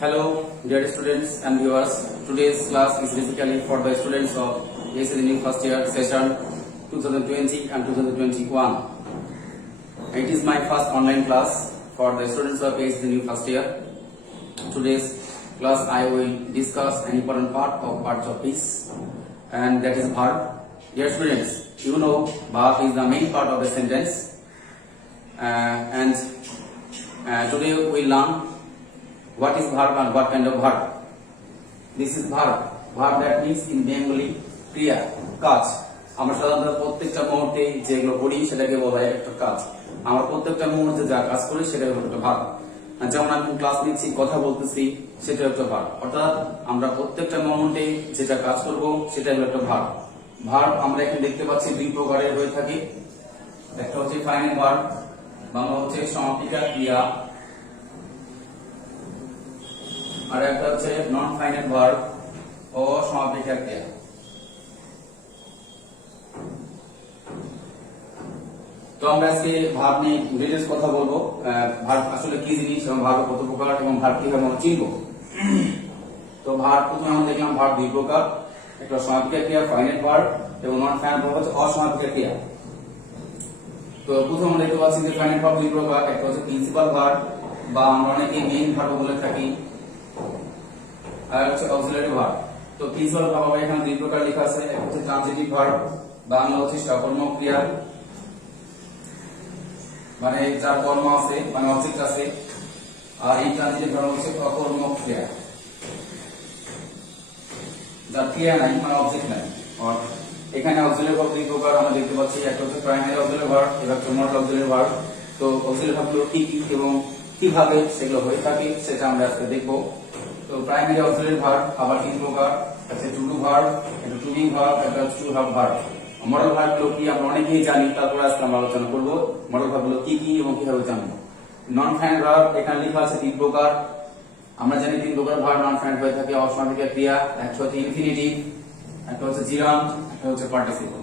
Hello, dear students and viewers. Today's class is basically for the students of ACE New First Year Session 2020 and 2021. It is my first online class for the students of ACE New First Year. Today's class I will discuss an important part of parts of speech, and that is verb. Dear students, you know verb is the main part of the sentence, and today we learn what is verb and what kind of verb. This is verb. Verb that means in Bengali ক্রিয়া কাজ। আমরা সাধারণত প্রত্যেকটা মুহূর্তে যেগুলো করি সেটাকে বলা হয় একটা কাজ। আমরা প্রত্যেকটা মুহূর্তে যা কাজ করি সেটা হলো একটা ভার্ব। যেমন আমি ক্লাস নিচ্ছি, কথা বলতেছি, সেটা একটা ভার্ব। অর্থাৎ আমরা প্রত্যেকটা মুহূর্তে যেটা কাজ করব সেটা হলো একটা ভার্ব। ভার্ব আমরা এখানে দেখতে পাচ্ছি দুই প্রকারের হয়ে থাকে। একটা হচ্ছে ফাইনাল ভার্ব, বাংলা হচ্ছে সমাপিকা ক্রিয়া, আর একটা হচ্ছে নন ফাইনাল ভার্ব ও সমাপিকা ক্রিয়া। তো আমরা আজকে ভার্ব নিয়ে ডিটেইলস কথা বলবো। ভার্ব আসলে কি জিনিস এবং ভার্ব কত প্রকার এবং ভার্ব কিভাবে আমরা চিনব। তো ভার্ব প্রথমে আমরা দেখলাম ভার্ব দুই প্রকার, একটা সমাপিকা ক্রিয়া ফাইনাল ভার্ব এবং নন ফাইনাল ভার্ব হচ্ছে অসমাপিকা ক্রিয়া। তো প্রথমে আমরা দেখতে পাচ্ছি যে ফাইনাল ভার্ব দুই প্রকার, একটা হচ্ছে প্রিন্সিপাল ভার্ব বা আমরা অনেকে মেইন ভার্ব বলে থাকি, আর হচ্ছে অক্সিলারি ভার্ব। তো প্রিন্সিপাল ভার্ব এখানে দুই প্রকার লেখা আছে, একটা হচ্ছে ট্রানজিটিভ ভার্ব, বাংলা হচ্ছে সকর্মক ক্রিয়া, মানে যার কর্ম আছে মানে অবজেক্ট আছে, আর এই ট্রানজিটিভ ভার্ব হচ্ছে অকর্মক ক্রিয়া, যার ক্রিয়া নাই মানে অবজেক্ট নাই। আর এখানে অক্সিলারি ভার্ব দুই প্রকার আমরা দেখতে পাচ্ছি, একটা হচ্ছে প্রাইমারি অক্সিলারি ভার্ব, এটা হচ্ছে মডেল অক্সিলারি ভার্ব। তো অক্সিলারি ভার্বগুলো কি কি এবং কিভাবে সেগুলো হয়ে থাকে সেটা আমরা আজকে দেখবো। তো প্রাইমারি অক্সিলারি ভার্ব আবার তিন প্রকার, আছে টু ডু ভার্ব, একটা টু বিং ভার্ব, একটা টু হ্যাভ ভার্ব। মডেল ভার্বগুলো কি আমরা অনেকেই জানি, তারপরে আজকে আমরা আলোচনা করব মডেল ভার্বগুলো কি কি এবং কিভাবে জানবো। নন ফাইনাল ভার্ব এখানে লেখা আছে তিন প্রকার। আমরা জানি তিন প্রকার ভার্ব নন ফাইনাল হয়ে থাকে, অসমাপিকা ক্রিয়া, একটা হচ্ছে ইনফিনিটিভ, একটা হচ্ছে জিরান্ট, একটা হচ্ছে পার্টিসিপল।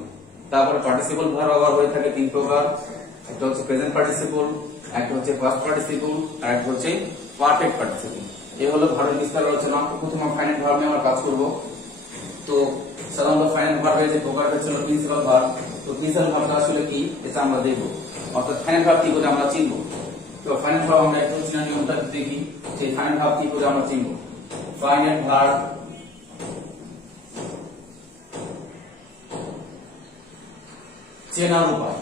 তারপরে পার্টিসিপল ভার্ব আবার হয়ে থাকে তিন প্রকার, একটা হচ্ছে প্রেজেন্ট পার্টিসিপল, একটা হচ্ছে পাস্ট পার্টিসিপল, আর একটা হচ্ছে পারফেক্ট পার্টিসিপল। এই হলো ভার্বের বিস্তার আলোচনা। প্রথমে ফাইনাল ভার্ব নিয়ে আমরা কাজ করব। তো সাধারণত ফাইনাল ভার্বের যে প্রকারটা ছিল প্রিন্সিপাল ভার্ব। তো প্রিন্সিপাল ভার্বটা আসলে কি এটা আমরা দেখব, অর্থাৎ ফাইনাল ভার্ব কি করে আমরা চিনব। তো ফাইনাল ভার্ব আমরা একটু চিনার নিয়মটা দেখি, যে ফাইনাল ভার্ব কি করে আমরা চিনব। ফাইনাল ভার্ব চেনার উপায়,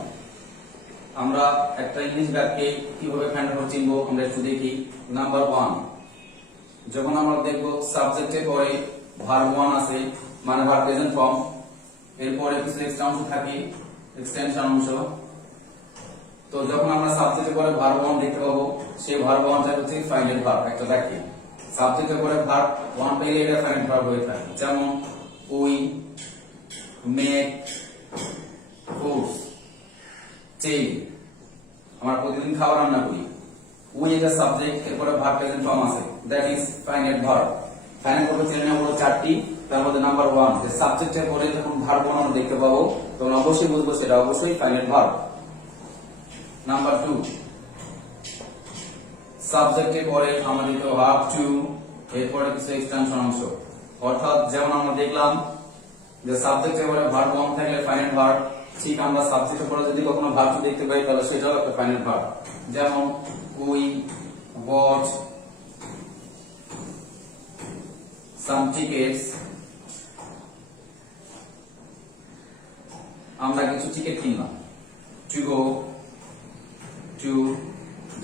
আমরা একটা ইংলিশ বাক্যে কিভাবে ফাইনাল ভার্ব চিনব আমরা একটু দেখি। নাম্বার 1, যখন আমরা দেখব সাবজেক্টে পরে ভার্ব 1 আছে মানে ভার্ব প্রেজেন্ট ফর্ম, এরপরে কিছু এক্সট্রা অংশ থাকে, এক্সটেনশন অংশ। তো যখন আমরা সাবজেক্টে পরে ভার্ব 1 দেখতে পাবো, সেই ভার্ব 1টা হচ্ছে ফাইনাল ভার্ব একটা বাক্যে। সাবজেক্টে পরে ভার্ব 1 পেলে এটা ফাইনাল ভার্ব হয়ে থাকে। যেমন উই মেক ফুডস চেইন, আমরা প্রতিদিন খাবার রান্না করি। উই এটা সাবজেক্ট, এরপরে ভার্ব প্রেজেন্ট ফর্ম আছে, that is final verb. Final verb চেনে হলো 4টি, তার মধ্যে নাম্বার 1 যে সাবজেক্টের পরে যখন ভার্ব আমরা দেখতে পাবো তখন অবশ্যই বুঝবো সেটা অবশ্যই ফাইনাল ভার্ব। নাম্বার 2, সাবজেক্টের পরে আমরা দেখতে পাবো ভার্ব টু, এরপরে কিছু এক্সটেনশন অংশ। অর্থাৎ যেমন আমরা দেখলাম যে সাবজেক্টের পরে ভার্ব 1 থাকলে ফাইনাল ভার্ব, ঠিক আমরা সাবজেক্টের পরে যদি কখনো ভার্ব টু দেখতে পাই তাহলে সেটাও একটা ফাইনাল ভার্ব। যেমন উই বট some tickets, আমরা কিছু টিকিট কিনলাম। to go to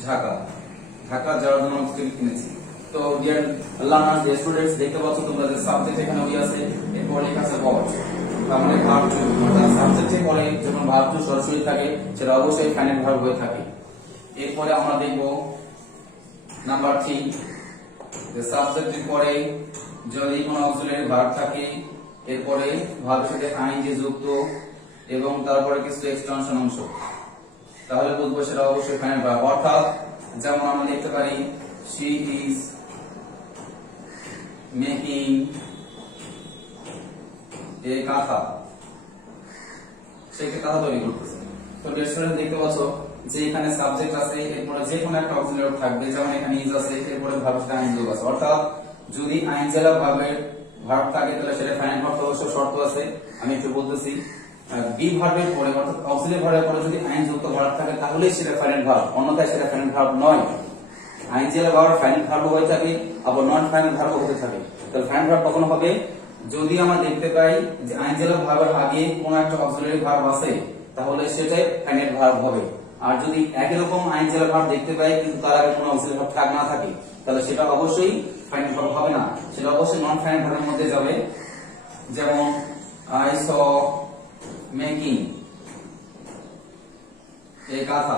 Dhaka, Dhaka যাওয়ার জন্য আমরা টিকিট কিনেছি। তো ডিয়ার লার্নার্স, ডিয়ার স্টুডেন্টস, দেখতে পাচ্ছ তোমরা যে সাবজেক্ট এখানে ওই আছে, এরপর লেখা আছে বট, তার মানে ভার্ব টু। অর্থাৎ সাবজেক্টের পরে যখন ভার্ব টু সরাসরি থাকে সেটা অবশ্যই ফাইনাল ভার্ব হয়ে থাকে। এরপরে আমরা দেখব নাম্বার 3, যে সাবজেক্টের পরে যদি কোনো অক্সিলারি ভার্ব থাকে, এরপরে ভার্বের সাথে আইএনজি যুক্ত এবং তারপরে কিছু এক্সটেনশন অংশ, তাহলে বুঝবো সেটা অবশ্যই ফাইনাল ভার্ব। অর্থাৎ যেমন আমরা দেখতে পারি she is making a কাঁথা, সে একটা কাঁথা তৈরি করতেছে। তো ডিয়ার স্টুডেন্ট দেখতে পাচ্ছ যে এখানে সাবজেক্ট আছে এরপরে যে কোনো একটা অক্সিলারি ভার্ব থাকবে, যেমন এখানে ইজ আছে এরপরে ভার্বটা আইন যোগ আছে। অর্থাৎ যদি আইনজেলা ভার্বের ভার্ব থাকে তাহলে সেটা ফাইনাল ভার্ব অবশ্য শর্ত আছে, আমি একটু বলতেছি। বি ভার্বের পরে অর্থাৎ অক্সিলারি ভার্বের পরে যদি আইন যুক্ত ভার্ব থাকে তাহলেই সেটা ফাইনাল ভার্ব, অন্যথায় সেটা ফাইনাল ভার্ব নয়। আইনজেলা ভার্ব ফাইনাল ভার্ব হয়ে থাকে, আবার নন ফাইনাল ভার্ব হতে থাকে। তাহলে ফাইনাল ভার্ব কখন হবে? যদি আমরা দেখতে পাই যে আইনজেলা ভার্বের আগে কোন একটা অক্সিলারি ভার্ব আছে তাহলে সেটাই ফাইনাল ভার্ব হবে। আর যদি একই রকম আইনজেলা ভার্ব দেখতে পাই কিন্তু তার আগে কোনো অক্সিলারি ভার্ব থাক না থাকে তাহলে সেটা অবশ্যই ফাইনাল ভার্ব হবে না, সেটা অবশ্যই নন ফাইনাল ভার্বের মধ্যে যাবে। যেমন আই স মেকিং এ কথা।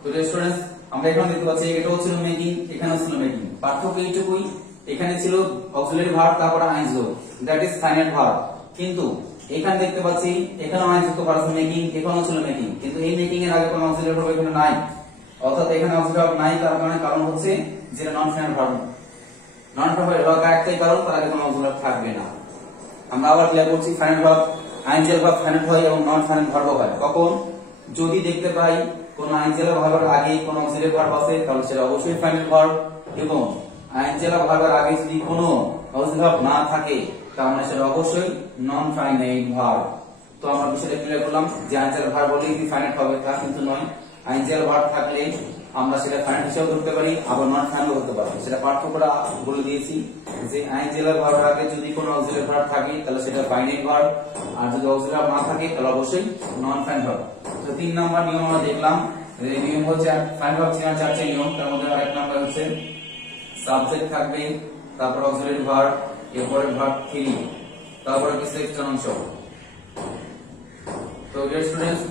তো স্টুডেন্টস আমরা এখানে দেখতে পাচ্ছি এটাও ছিল মেকিং, এখানেও ছিল মেকিং, পার্থক্য এইটুকুই, এখানে ছিল অক্সিলারি ভার্ব তারপরে আইন যোগ, দ্যাট ইজ ফাইনাল ভার্ব। কিন্তু এখানে দেখতে পাচ্ছি এখানেও আইন যুক্ত ভার্ব আছে মেকিং, এখানেও ছিল মেকিং, কিন্তু এই মেকিং এর আগে কোনো অক্সিলারি ভার্ব এখানে নাই। অর্থাৎ এখানে অক্সিলারি ভার্ব নাই, তার কারণ হচ্ছে যেটা নন ফাইনাল ভার্ব। নন ফাইনাল ভার্ব একটাই কারণ, তার আগে কোনো অক্সিলারি ভার্ব থাকবে না। আমরা আবার ক্লিয়ার করছি, ফাইনাল ভার্ব আইনজেলা ভার্ব ফাইনাল হয় এবং নন ফাইনাল ভার্ব হয় কখন? যদি দেখতে পাই কোন আইনজেলা ভার্বের আগে কোন অক্সিলারি ভার্ব আছে তাহলে সেটা অবশ্যই ফাইনাল ভার্ব, এবং আইনজেলা ভার্বের আগে যদি কোনো অক্সিলারি ভার্ব না থাকে তাহলে সেটা অবশ্যই নন ফাইনাল ভার্ব। তো আমরা বিষয়টা ক্লিয়ার করলাম যে আইনজেলা ভার্ব হলেই কি ফাইনাল হবে তা কিন্তু নয়, আইনজেলা ভার্ব থাকলে আমরা সেটা ফাইনাল হিসেবে ধরতে পারি, আবার নন ফাইনাল হতে পারে। সেটা পার্থক্যটা বলে দিয়েছি যে আইনজেলা ভার্বের আগে যদি কোনো অক্সিলারি ভার্ব থাকে তাহলে সেটা ফাইনাল ভার্ব, আর যদি অক্সিলারি ভার্ব না থাকে তাহলে অবশ্যই নন ফাইনাল ভার্ব। তো 3 নাম্বার নিয়ম আমরা দেখলাম, এই নিয়ম হচ্ছে ফাইনাল ভার্ব চেনার 4টি নিয়ম। তার মধ্যে আরেক নাম্বার হচ্ছে সাবজেক্ট থাকবে, তারপর অক্সিলারি ভার্ব, এরপরে ভার্ব 3, তারপরে কিছু এক্সট্রা অংশ। তো ডিয়ার স্টুডেন্টস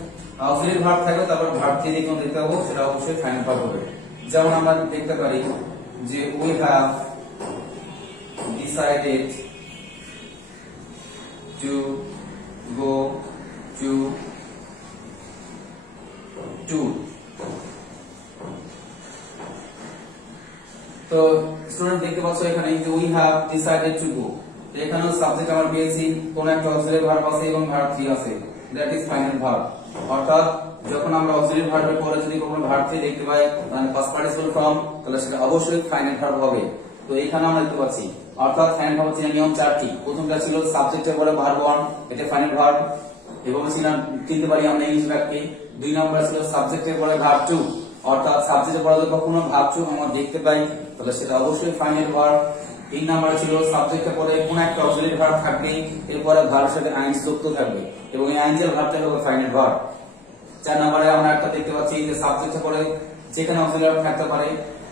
অক্সিলারি ভার্ব থাকবে তারপর ভার্ব 3 দিয়ে কোন দেখতে পাবো সেটা অবশ্যই ফাইনাল ভার্ব হবে। যেমন আমরা দেখতে পারি যে we have decided to go to tour. তো স্টুডেন্ট দেখতে পাচ্ছ এখানে যে we have decided to go, এখানেও সাবজেক্ট আমরা পেয়েছি, কোন একটা অক্সিলারি ভার্ব আছে এবং ভার্ব 3 আছে, দ্যাট ইজ ফাইনাল ভার্ব। অর্থাৎ যখন আমরা অক্সিলারি ভার্বের পরে যদি কখনো ভার্ব 3 দেখতে পাই মানে পাস্ট পার্টিসিপল ফর্ম তাহলে সেটা অবশ্যই ফাইনাল ভার্ব হবে। তো এখানে আমরা দেখতে পাচ্ছি অর্থাৎ ফাইনাল ভার্ব চেনার নিয়ম 4টি। প্রথমটা ছিল সাবজেক্টের পরে ভার্ব 1, এটা ফাইনাল ভার্ব, এবং চিনতে পারি আমরা ইংলিশ বাক্যে। 2 নাম্বার ছিল সাবজেক্টের পরে ভার্ব 2, অর্থাৎ সাবজেক্টের পরে যদি কখনো ভার্ব 2 আমরা দেখতে পাই তাহলে সেটা অবশ্যই ফাইনাল ভার্ব। 3 নাম্বার ছিল সাবজেক্টের পরে কোন একটা অক্সিলারি ভার্ব থাকবে, এরপরে ভার্বের সাথে আইন যুক্ত থাকবে এবং এই আইনজেলা ভার্বটা হবে ফাইনাল ভার্ব। 4 নম্বরে আমরা একটা দেখতে পাচ্ছি যে সাবজেক্টের পরে যেখানে অক্সিলারি ভার্ব থাকতে পারে,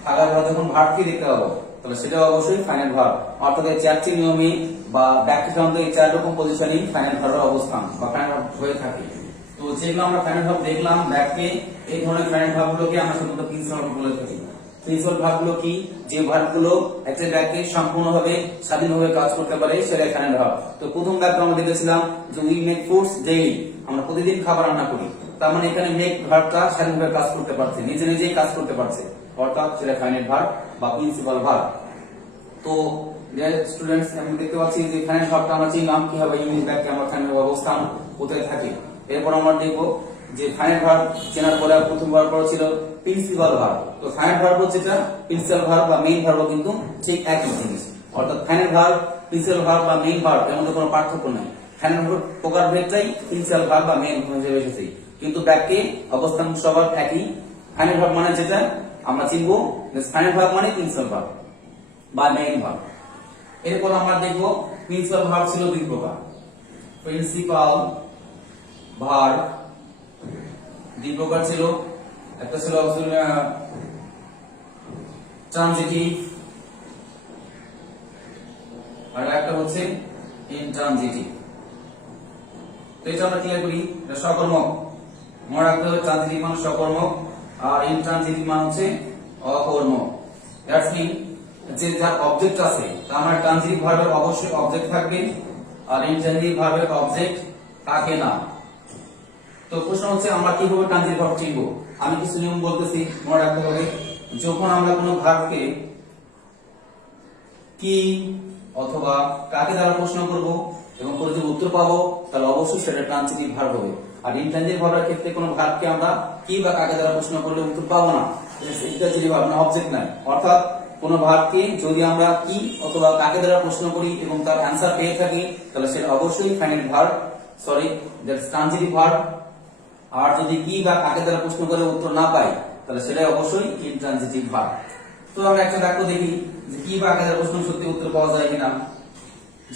থাকার পরে যখন ভার্ব 3 দেখতে পাবো তাহলে সেটা অবশ্যই ফাইনাল ভার্ব। অর্থাৎ এই 4টি নিয়মে বা ব্যাকরণ এই 4 রকম পজিশনেই ফাইনাল ভার্বের অবস্থান বা ফাইনাল ভার্ব হয়ে থাকে। তো যেগুলো আমরা ফাইনাল ভার্ব দেখলাম ব্যাকে, এই ধরনের ফাইনাল ভার্বগুলোকে আমরা শুধু প্রিন্সিপাল ভার্ব বলে থাকি। প্রিন্সিপাল ভার্বগুলো কি? যে ভার্বগুলো একটা বাক্যে সম্পূর্ণভাবে স্বাধীনভাবে কাজ করতে পারে সেটাই ফাইনাল ভার্ব। তো প্রথম বাক্যে আমরা দেখেছিলাম যে উই মেক ফুডস ডেইলি, আমরা প্রতিদিন খাবার রান্না করি, তার মানে এখানে মেক ভার্বটা স্বাধীনভাবে কাজ করতে পারছে, নিজে নিজেই কাজ করতে পারছে, অর্থাৎ সেটা ফাইনাল ভার্ব বা প্রিন্সিপাল ভার্ব। তো ডিয়ার স্টুডেন্টস আমি দেখতে পাচ্ছি যে ফাইনাল ভার্বটা আমরা চিনলাম কিভাবে ইংলিশ বাক্যে আমরা ফাইনাল ভার্ব অবস্থান কোথায় থাকে। এরপর আমরা দেখব যে ফাইনাল ভার্ব চেনার পরে প্রথম ভার্ব ছিল প্রিন্সিপাল ভার্ব। তো ফাইনাল ভার্ব যেটা প্রিন্সিপাল ভার্ব বা মেইন ভার্ব কিন্তু ঠিক একই জিনিস, অর্থাৎ ফাইনাল ভার্ব প্রিন্সিপাল ভার্ব বা মেইন ভার্ব এর মধ্যে কোনো পার্থক্য নেই। ফাইনাল ভার্ব প্রকার ভেদটাই প্রিন্সিপাল ভার্ব বা মেইন হিসেবে এসেছে, কিন্তু বাক্যে অবস্থান সবার একই। ফাইনাল ভার্ব মানে যেটা আমরা চিনবো ফাইনাল ভার্ব মানে প্রিন্সিপাল ভার্ব বা মেইন ভার্ব। এরপর আমরা দেখব প্রিন্সিপাল ভার্ব ছিল 2 প্রকার। প্রিন্সিপাল ভার্ব 2 প্রকার ছিল, একটা ছিল ট্রানজিটিভ আর একটা হচ্ছে ইনট্রানজিটিভ। তো এটা আমরা ক্লিয়ার করি, এটা সকর্মক। মনে রাখতে হবে ট্রানজিটিভ মানে সকর্মক আর ইনট্রানজিটিভ মানে হচ্ছে অকর্মক। দ্যাটস মিন যে যার অবজেক্ট আছে তার মানে ট্রানজিটিভ ভার্বের অবশ্যই অবজেক্ট থাকবে আর ইনট্রানজিটিভ ভার্বের অবজেক্ট থাকে না। তো প্রশ্ন হচ্ছে আমরা কিভাবে ট্রানজিটিভ ভার্ব চিনবো? আমি কিছু নিয়ম বলতেছি, মনে রাখতে হবে। যখন আমরা কোনো ভার্বকে কি অথবা কাকে দ্বারা প্রশ্ন করব এবং করে যদি উত্তর পাবো তাহলে অবশ্যই সেটা ট্রানজিটিভ ভার্ব হবে। আর ইনট্রানজিটিভ ভার্বের ক্ষেত্রে কোনো ভার্বকে আমরা কি বা কাকে দ্বারা প্রশ্ন করলে উত্তর পাবো না, ইনট্রানজিটিভ ভার্ব না অবজেক্ট নাই। অর্থাৎ কোন ভার্বকে যদি আমরা কি অথবা কাকে দ্বারা প্রশ্ন করি এবং তার অ্যান্সার পেয়ে থাকি তাহলে সেটা অবশ্যই finite verb, sorry that's transitive verb. আর যদি কি বা কাকে দ্বারা প্রশ্ন করে উত্তর না পাই তাহলে সেটা অবশ্যই ইনট্রানজিটিভ ভার্ব। তো আমরা একটা বাক্য দেখি যে কি বা কাকে দ্বারা প্রশ্ন সত্যি উত্তর পাওয়া যায় কিনা।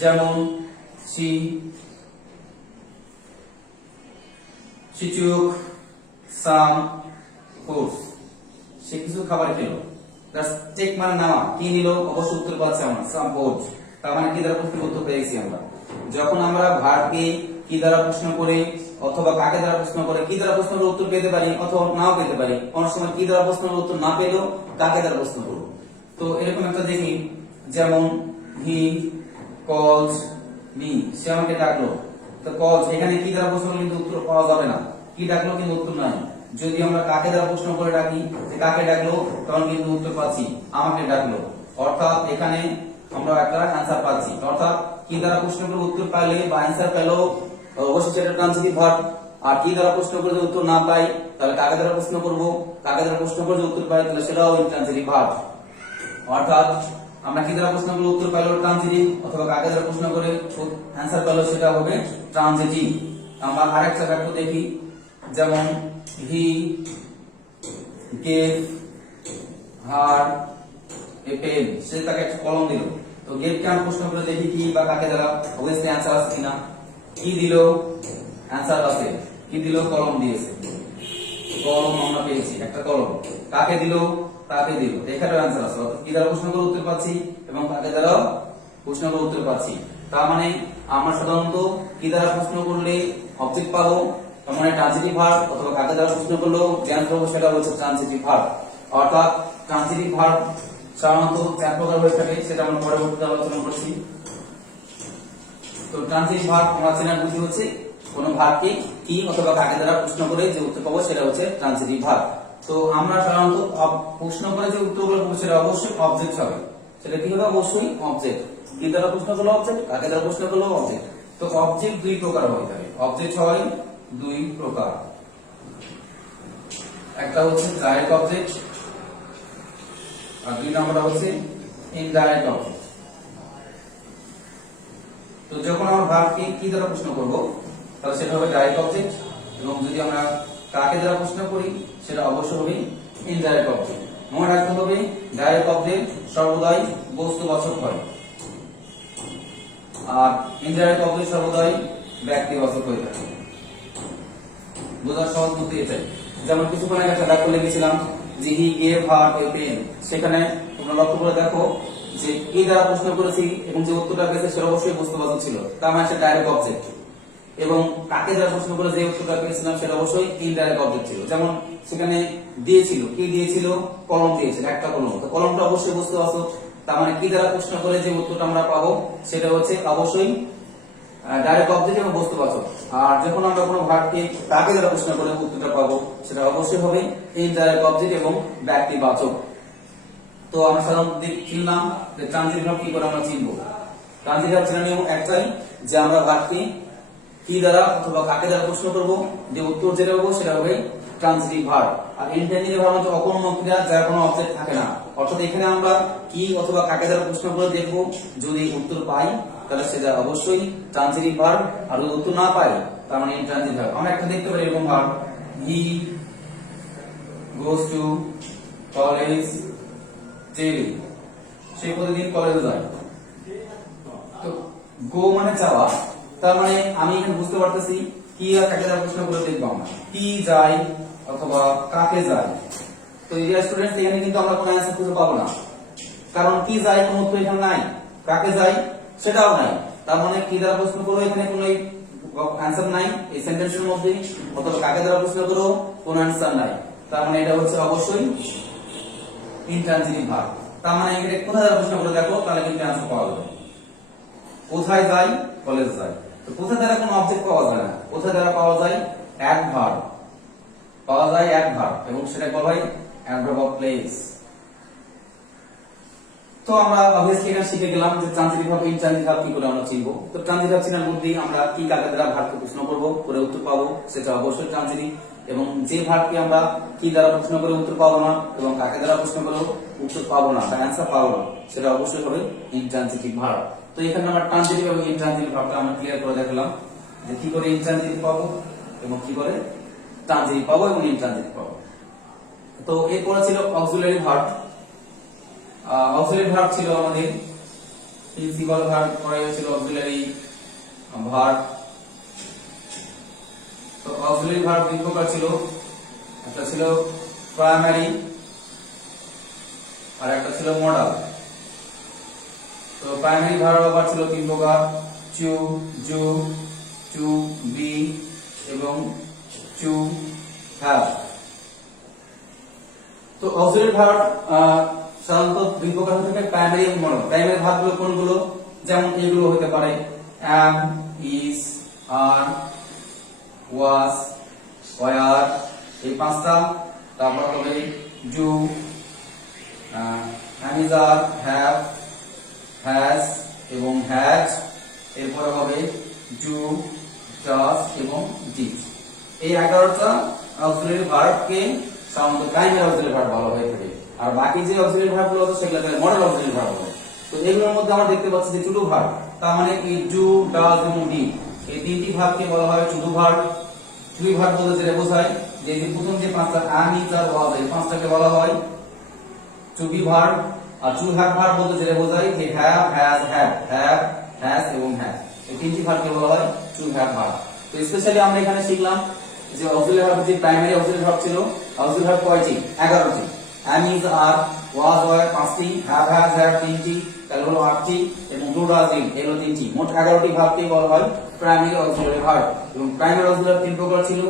যেমন she took some foods, সে কিছু খাবার খেলো। টেক মানে নেওয়া, কি নিল অবশ্যই উত্তর পাচ্ছি আমরা some foods, তার মানে কি দ্বারা প্রশ্ন উত্তর পেয়েছি আমরা। যখন আমরা ভার্বকে কি দ্বারা প্রশ্ন করে অথবা কাকে দ্বারা প্রশ্ন করে কি দ্বারা প্রশ্ন করে উত্তর পেতে পারি অথবা নাও পেতে পারি, অনেক সময় কি দ্বারা প্রশ্ন করে উত্তর না পেলেও কাকে দ্বারা প্রশ্ন করব। তো এরকম একটা দেখি, যেমন হি কলস মি, সে আমাকে ডাকলো। তো কলস এখানে কি দ্বারা প্রশ্ন করলে কিন্তু উত্তর পাওয়া যাবে না, কি ডাকলো কিন্তু উত্তর নাই। যদি আমরা কাকে দ্বারা প্রশ্ন করে ডাকি যে কাকে ডাকলো তখন কিন্তু উত্তর পাচ্ছি আমাকে ডাকলো, অর্থাৎ এখানে আমরা একটা অ্যানসার পাচ্ছি। অর্থাৎ কি দ্বারা প্রশ্ন করে উত্তর পাইলে বা অ্যানসার পেলো অবশ্যই সেটা ট্রানজিটিভ ভার্ব। আর কি দ্বারা প্রশ্ন করে যদি উত্তর না পাই তাহলে কাকে দ্বারা প্রশ্ন করব, কাকে দ্বারা প্রশ্ন করে যদি উত্তর পাই তাহলে সেটাও ইনট্রানজিটিভ ভার্ব। অর্থাৎ আমরা কি দ্বারা প্রশ্ন করলে উত্তর পাইলো ট্রানজিটিভ অথবা কাকে দ্বারা প্রশ্ন করে অ্যানসার পেলো সেটা হবে ট্রানজিটিভ। আমরা আরেকটা বাক্য দেখি, যেমন he gave her a pen, সে তাকে একটা কলম দিল। তো গেভ কে আমরা প্রশ্ন করে দেখি কি বা কাকে দ্বারা, অবশ্যই অ্যানসার আছে কিনা। কি দিল, অ্যানসার আছে, কি দিল কলম দিয়েছে, কলম আমরা পেয়েছি একটা কলম। কাকে দিল, তাকে দিল, এখানেও অ্যানসার আছে। কি দ্বারা প্রশ্ন করে উত্তর পাচ্ছি এবং কাকে দ্বারা প্রশ্ন করে উত্তর পাচ্ছি। তার মানে আমরা সাধারণত কি দ্বারা প্রশ্ন করলে অবজেক্ট পাবো, তার মানে ট্রানজিটিভ ভার্ব, অথবা কাকে দ্বারা প্রশ্ন করলেও জ্ঞান পাবো সেটা হচ্ছে ট্রানজিটিভ ভার্ব। অর্থাৎ ট্রানজিটিভ ভার্ব সাধারণত চার প্রকার হয়ে থাকে, সেটা আমরা পরবর্তীতে আলোচনা করছি। তো ট্রানজিটিভ ভার্ব আমরা চেনার বুদ্ধি হচ্ছে কোন ভার্বকে কি অথবা কাকে দ্বারা প্রশ্ন করে যে উত্তর পাবো সেটা হচ্ছে ট্রানজিটিভ ভার্ব। তো আমরা সাধারণত প্রশ্ন করে যে উত্তরগুলো পাবো সেটা অবশ্যই অবজেক্ট হবে। সেটা কি হবে, অবশ্যই অবজেক্ট। কি দ্বারা প্রশ্ন করলে অবজেক্ট, কাকে দ্বারা প্রশ্ন করলে অবজেক্ট। তো অবজেক্ট দুই প্রকার হয়ে থাকে, অবজেক্ট হয় দুই প্রকার, একটা হচ্ছে ডাইরেক্ট অবজেক্ট আর দুই নম্বরটা হচ্ছে ইনডাইরেক্ট অবজেক্ট। তো যখন আমরা ভার্বকে কি দ্বারা প্রশ্ন করব তাহলে সেটা হবে ডাইরেক্ট অবজেক্ট, এবং যদি আমরা কাকে দ্বারা প্রশ্ন করি সেটা অবশ্যই হবে ইনডাইরেক্ট অবজেক্ট। মনে রাখতে হবে ডাইরেক্ট অবজেক্ট সর্বদাই বস্তুবাচক হয় আর ইনডাইরেক্ট অবজেক্ট সর্বদাই ব্যক্তিবাচক হয়ে থাকে। বোঝার সহজ বুদ্ধি এটাই। যেমন কিছুক্ষণ আগে একটা বাক্য লিখেছিলাম যে he gave her a pen, সেখানে তোমরা লক্ষ্য করে দেখো যে কি দ্বারা প্রশ্ন করেছি এবং যে উত্তরটা পেয়েছে সেটা অবশ্যই বস্তুবাচক ছিল, তার মানে সেটা ডাইরেক্ট অবজেক্ট। এবং কাকে দ্বারা প্রশ্ন করে যে উত্তরটা পেয়েছিলাম সেটা অবশ্যই ইনডাইরেক্ট অবজেক্ট ছিল। যেমন সেখানে দিয়েছিল, কি দিয়েছিল, কলম দিয়েছিল, একটা কলম, তো কলমটা অবশ্যই বস্তুবাচক। তার মানে কি দ্বারা প্রশ্ন করে যে উত্তরটা আমরা পাবো সেটা হচ্ছে অবশ্যই ডাইরেক্ট অবজেক্ট এবং বস্তুবাচক। আর যখন আমরা কোনো ভার্বকে কাকে দ্বারা প্রশ্ন করে উত্তরটা পাবো সেটা অবশ্যই হবে ইনডাইরেক্ট অবজেক্ট এবং ব্যক্তিবাচক। তো আমরা সাধারণত চিনলাম যে ট্রানজিটিভ ভার্ব কি করে আমরা চিনবো। ট্রানজিটিভ ভার্ব চেনার নিয়ম একটাই, যে আমরা ভার্বকে কি দ্বারা অথবা কাকে দ্বারা প্রশ্ন করব, যে উত্তর যেটা পাবো সেটা হবে ট্রানজিটিভ ভার্ব। আর ইনট্রানজিটিভ ভার্ব হচ্ছে অকর্মক ক্রিয়া যার কোনো অবজেক্ট থাকে না। অর্থাৎ এখানে আমরা কি অথবা কাকে দ্বারা প্রশ্ন করে দেখবো, যদি উত্তর পাই তাহলে সেটা অবশ্যই ট্রানজিটিভ ভার্ব, আর যদি উত্তর না পাই তার মানে ইনট্রানজিটিভ ভার্ব। আমরা একটা দেখতে পারি এরকম verb, he goes to college daily, সে প্রতিদিন কলেজে যায়। তো গো মানে যাওয়া, তার মানে আমি এখানে বুঝতে পারতেছি কি আর কাকে দ্বারা প্রশ্ন করে দেখবো আমরা, কি যায় অথবা কাকে যায়। তো এই স্টুডেন্টস এখানে কিন্তু আমরা কোনো অ্যানসার খুঁজে পাবো না, কারণ কি যায় কোনো উত্তর এখানে নাই, কাকে যায় সেটাও নাই। তার মানে কি দ্বারা প্রশ্ন করবো এখানে কোনো অ্যানসার নাই এই সেন্টেন্সের মধ্যে, অথবা কাকে দ্বারা প্রশ্ন করবো কোনো অ্যানসার নাই। তার মানে এটা হচ্ছে অবশ্যই ইনট্রানজিটিভ ভার্ব। তার মানে এখানে কোথায় দ্বারা প্রশ্ন করে দেখো তাহলে কিন্তু অ্যানসার পাওয়া যাবে। কোথায় যায়, কলেজ যায়। তো কোথায় দ্বারা কোনো অবজেক্ট পাওয়া যায় না, কোথায় দ্বারা পাওয়া যায় অ্যাডভার্ব, পাওয়া যায় অ্যাডভার্ব, এবং সেটা বলা হয় অ্যাডভার্ব অফ প্লেস। তো আমরা অবভিয়াসলি এখানে শিখে গেলাম যে ট্রানজিটিভ ভার্ব ইনট্রানজিটিভ ভার্ব কি করে আমরা চিনবো। তো ট্রানজিটিভ ভার্ব চিনার মধ্যে আমরা কি কাকে দ্বারা ভার্বকে প্রশ্ন করব, করে উত্তর পাবো, সেটা অবশ্যই ট্রানজিটিভ। এবং যে ভার্বকে আমরা কি দ্বারা প্রশ্ন করে উত্তর পাবো না এবং কাকে দ্বারা প্রশ্ন করে উত্তর পাবো না বা অ্যান্সার পাবো না, সেটা অবশ্যই হবে ইনট্রানজিটিভ ভার্ব। তো এখানে আমরা ট্রানজিটিভ এবং ইনট্রানজিটিভ ভার্বটা আমরা ক্লিয়ার করে দেখলাম যে কি করে ইনট্রানজিটিভ পাবো এবং কি করে ট্রানজিটিভ পাবো এবং ইনট্রানজিটিভ পাবো। তো এরপরে ছিল অক্সিলারি ভার্ব। অক্সিলারি ভার্ব ছিল আমাদের প্রিন্সিপাল ভার্ব, পরে ছিল অক্সিলারি ভার্ব। তো অক্সিলারি ভার্ব তিন প্রকার ছিল, একটা ছিল প্রাইমারি আর একটা ছিল মডাল। তো প্রাইমারি ভার্ব আবার ছিল তিন প্রকার, টু, ডু, টু বি এবং টু হ্যাভ। তো অক্সিলারি ভার্ব সাধারণত দুই প্রকার হয়ে থাকে, প্রাইমারি এবং মডাল। প্রাইমারি ভার্বগুলো কোনগুলো, যেমন এগুলো হতে পারে am, is, are, was, were, এই পাঁচটা। তারপর হবে do, am, is, are, have, has এবং had। এরপরে হবে do, does এবং did। এই 11টা অক্সিলারি ভার্বকে সাধারণত প্রাইমারি অক্সিলারি ভার্ব বলা হয়ে থাকে। আর বাকি যে অক্সিলারি ভার্বগুলো আছে সেগুলোকে মডাল অক্সিলারি ভার্ব বলে। তো এগুলোর মধ্যে আমরা দেখতে পাচ্ছি যে টু ডু ভার্ব, তার মানে কি ডু, ডাজ এবং ডিড, এই তিনটি ভার্বকে বলা হয় to do verb. To do verb বলতে যেটা বোঝায় যে প্রথম যে পাঁচটা am, is, are, was, এই পাঁচটাকে বলা হয় টু বি ভার্ব। আর টু হ্যাভ ভার্ব বলতে যেটা বোঝায় যে হ্যাভ, হ্যাজ, হ্যাভ, হ্যাজ এবং হ্যাজ, এই তিনটি ভার্বকে বলা হয় টু হ্যাভ ভার্ব। তো স্পেশালি আমরা এখানে শিখলাম যে অক্সিলারি ভার্ব, যে প্রাইমারি অক্সিলারি ভার্ব ছিল, অক্সিলারি ভার্ব কয়টি? 11টি। am, is, are, was, were 5টি, have, has, had 3টি, তাহলে হলো 8টি এবং do, does, did এগুলো 3টি। মোট 11টি ভার্বকে বলা হয় প্রাইমারি অক্সিলারি ভার্ব। এবং প্রাইমারি অক্সিলারি তিন প্রকার ছিল,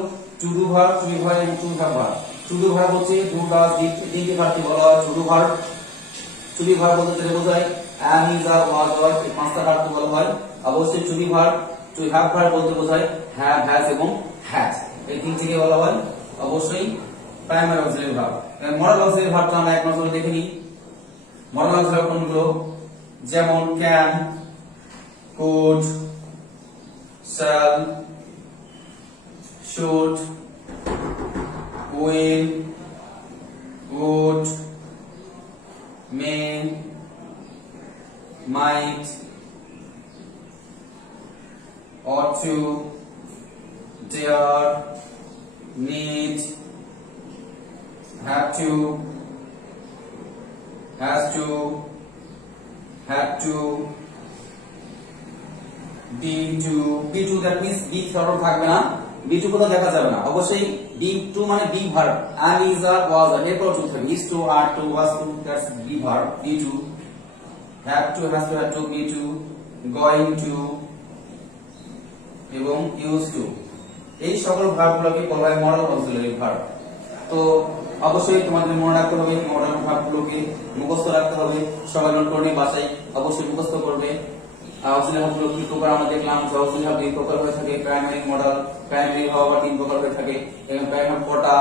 to do verb, to be verb এবং to have verb. To do verb হচ্ছে do, does, did, এই তিনটি ভার্বকে বলা হয় to do verb. To be verb বলতে যেটা বোঝায় am, is, are, was, were, এই পাঁচটা ভার্বকে বলা হয় অবশ্যই to be verb. To have verb বলতে বোঝায় have, has এবং had, এই তিনটিকে বলা হয় অবশ্যই primary auxiliary verb. Modal auxiliary ভার্বটা আমরা এক নজরে দেখে নিই। মডাল অক্সিলারি কোনগুলো, যেমন can, could, shall, should, will, would, may, might, ought to, dare, need, have to, has to, had to, be to, that means be সরল থাকবে না, be to কোথাও দেখা যাবে না, অবশ্যই be to মানে be verb, am, is, are, was, are এরপর to থাকবে, is to, are to, was to, that's be verb, be to, have to, has to, had to, be to, going to এবং used to, এই সকল ভার্বগুলোকে বলা হয় modal auxiliary verb. তো অবশ্যই তোমাদের মনে রাখতে হবে, মডাল ভার্বগুলোকে মুখস্থ রাখতে হবে, সবাই নোট করে নিয়ে বাসায় অবশ্যই মুখস্থ করবে। অক্সিলারি ভার্বগুলো কি প্রকার আমরা দেখলাম যে অক্সিলারি ভার্ব দুই প্রকার হয়ে থাকে, প্রাইমারি, মডাল। প্রাইমারি ভার্ব আবার তিন প্রকার হয়ে থাকে, এবং প্রাইমারি কটা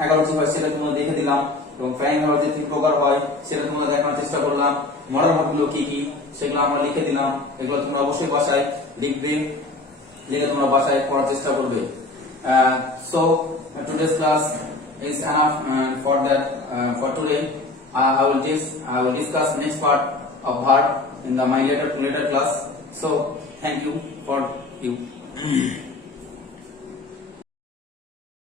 11টি হয় সেটা তোমরা দেখে দিলাম, এবং প্রাইমারি ভার্ব যে তিন প্রকার হয় সেটা তোমরা দেখানোর চেষ্টা করলাম। মডাল ভার্বগুলো কি কি সেগুলো আমরা লিখে দিলাম, এগুলো তোমরা অবশ্যই বাসায় লিখবে, লিখে তোমরা বাসায় পড়ার চেষ্টা করবে। So today's class is enough for that for today. I will discuss next part of verb in my later class. So thank you for you.